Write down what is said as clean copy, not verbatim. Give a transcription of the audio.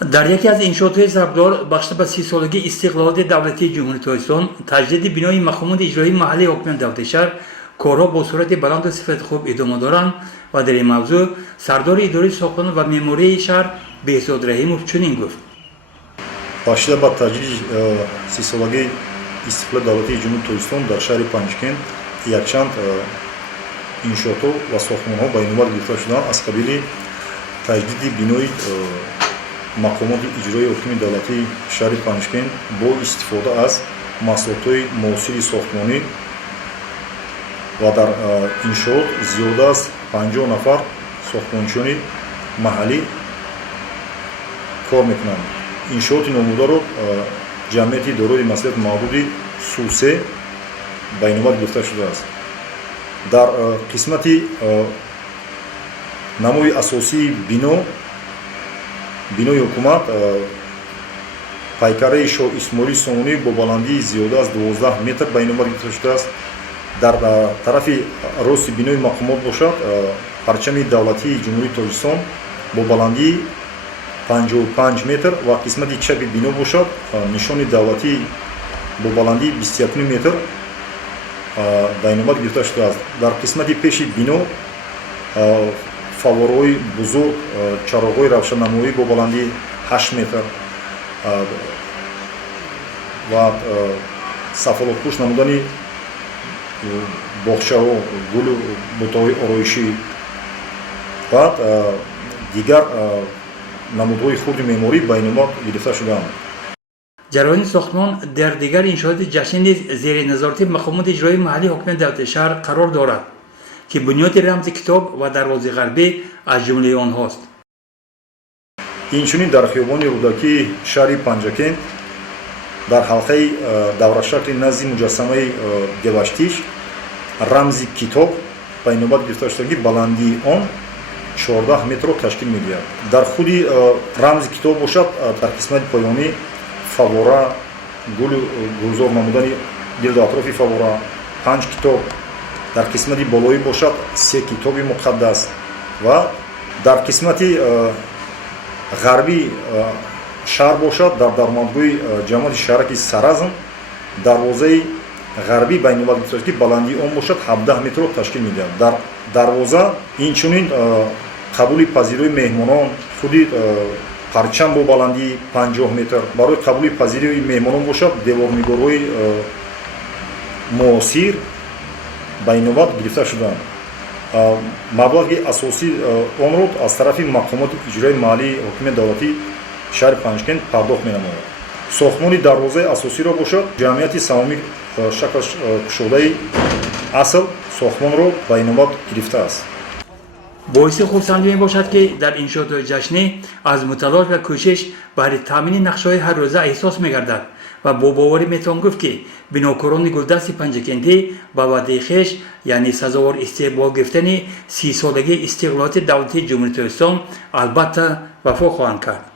در یکی از انشاءات زربدار بخش به 30 سالگی استقلال دولتی جمهوری تاجیکستان تجدید بینای مقامات اجرایی محلی حاکمیت دولت شهر کارها با صورت بلند و صفت خوب ادامه دارند و در این موضوع سردار اداره ساختمان و معماری شهر بهزاد رحیموف چنین گفت: باشیده با تجدید 30 سالگی استقلال دولتی جمهوری تاجیکستان در شهر پنجکن یکچند انشاءات و ساختمان‌ها با این نوع گرفته شدند از قبیل تجدید بینای مقامات اجرایی حاکم دولتی شهر پنجکن با استفاده از محصولات معاصر ساختمانی و در انشاءات زیاده از 50 نفر ساختمانچیان محلی کار میکنند. انشاءات ناموده را جمعیت دارای مسئولیت محدود سوسه به نوبت گرفته شده است. در قسمت نمای اساسی بینای حکومت پیکره شاه اسماعیل سامانی با بلندی زیاده از 12 متر به نوبت گرفته شده است. در طرف راست بینای مقامات باشد پرچم دولتی جمهوری تاجیکستان با بلندی 55 متر و قسمت چپ بینا باشد نشان دولتی با بلندی 21 متر به نوبت گرفته شده است. در قسمت پیش بینا فوارهای بزرگ چراغ‌های روشننمایی با بلندی 8 متر و سفالت‌پوش نمودن باغچه ها گل و بوته‌های آرایشی و دیگر نمودهای خرد معماری به نوبت گرفته شده‌اند. جراحی ساختمان در دیگر انشاءات جشن نیز زیر نظارت مقامات اجرایی محلی حاکمیت دولت شهر قرار دارد که بنیاد رمز کتاب و دروازه غربی از جمله آنهاست. اینچنین در خیابان رودکی شهر پنجکن در حلقه دوره‌شکل نزد مجسمه گوشتیش رمز کتاب به نوبت گرفته شده که بلندی آن 14 متر تشکیل می‌دهد. در خودی رمز کتاب باشد در قسمت پایانی فواره گل گلزار نمودن گرد اطراف فواره 5 کتاب در قسمت بالایی باشد 3 کتاب مقدس و در قسمت غربی شهر باشد در درماندگوی جماعت شهرک سرازم دروازه غربی به نوبت گرفته شده که بلندی آن باشد 17 متر تشکیل می‌دهد. در دروازه اینچنین قبول پذیری مهمانان خودی پرچم با بلندی 50 متر برای قبول پذیری مهمانان باشد دیوارنگارهای معاصر به نوبت گرفته شدند. مبلغ اساسی آن را از طرف مقامات اجرایی محلی حاکمیت دولتی شهر پنجکن پرداخت می‌نماید. ساختمان دروازه اساسی را باشد جمعیت سهامی شکل کشاده اصل ساختمان را به نوبت گرفته است. باعث خرسندی می باشد که در انشاءات جشنی از متلاش و کوشش برای تامین نقشه‌های هر روزه احساس می‌گردد و با باوری میتوان گفت که بناکاران گلدست پنجکندی با وعده خویش یعنی سزاوار استقبال گرفتن 30 سالگی استقلال دولتی جمهوری تاجیکستان البته وفا خواهند کرد.